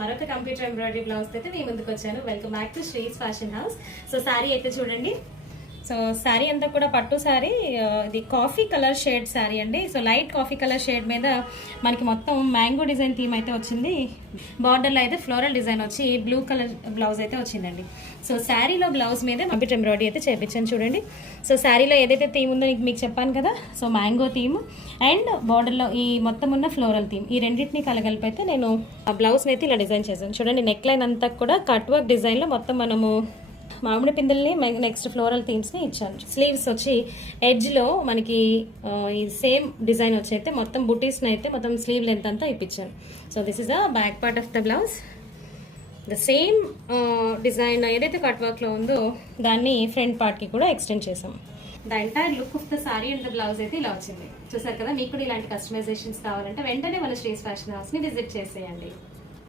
మరొక computer embroidery blouse అయితే నేను ముందుకు వచ్చాను. Welcome back to శ్రీస్ fashion house. So sari అయితే చూడండి. సో శారీ అంతా కూడా పట్టు శారీ, ఇది కాఫీ కలర్ షేడ్ శారీ అండి. So light coffee colour shade మీద మనకి మొత్తం మ్యాంగో డిజైన్ థీమ్ అయితే వచ్చింది. బార్డర్లో అయితే ఫ్లోరల్ డిజైన్ వచ్చి బ్లూ కలర్ బ్లౌజ్ అయితే వచ్చిందండి. సో శారీలో బ్లౌజ్ మీద కంప్యూటర్ ఎంబ్రాయిడరీ అయితే చేపించాను చూడండి. సో శారీలో ఏదైతే థీమ్ ఉందో మీకు చెప్పాను కదా, సో మ్యాంగో థీమ్ అండ్ బార్డర్లో ఈ మొత్తం ఉన్న ఫ్లోరల్ థీమ్, ఈ రెండింటిని కలగలిపి అయితే నేను ఆ బ్లౌజ్ని అయితే ఇలా డిజైన్ చేశాను చూడండి. నెక్ లైన్ అంతా కూడా కట్ వర్క్ డిజైన్లో మొత్తం మనము మామిడి పిందెల్ని నెక్స్ట్ ఫ్లోరల్ థీమ్స్ని ఇచ్చాను. స్లీవ్స్ వచ్చి ఎడ్జ్లో మనకి ఈ సేమ్ డిజైన్ వచ్చి అయితే మొత్తం బుటీస్ని అయితే మొత్తం స్లీవ్ లెంత్ అంతా ఇప్పించాను. So this is the back part of the blouse. The same design ఏదైతే కట్ వర్క్లో ఉందో దాన్ని ఫ్రంట్ పార్ట్కి కూడా ఎక్స్టెండ్ చేసాం. The entire look of the sari and the blouse అయితే ఇలా వచ్చింది. చూసారు కదా. మీకు కూడా ఇలాంటి కస్టమైజేషన్స్ కావాలంటే వెంటనే మన శ్రీస్ ఫ్యాషన్ హౌస్ని విజిట్ చేసేయండి.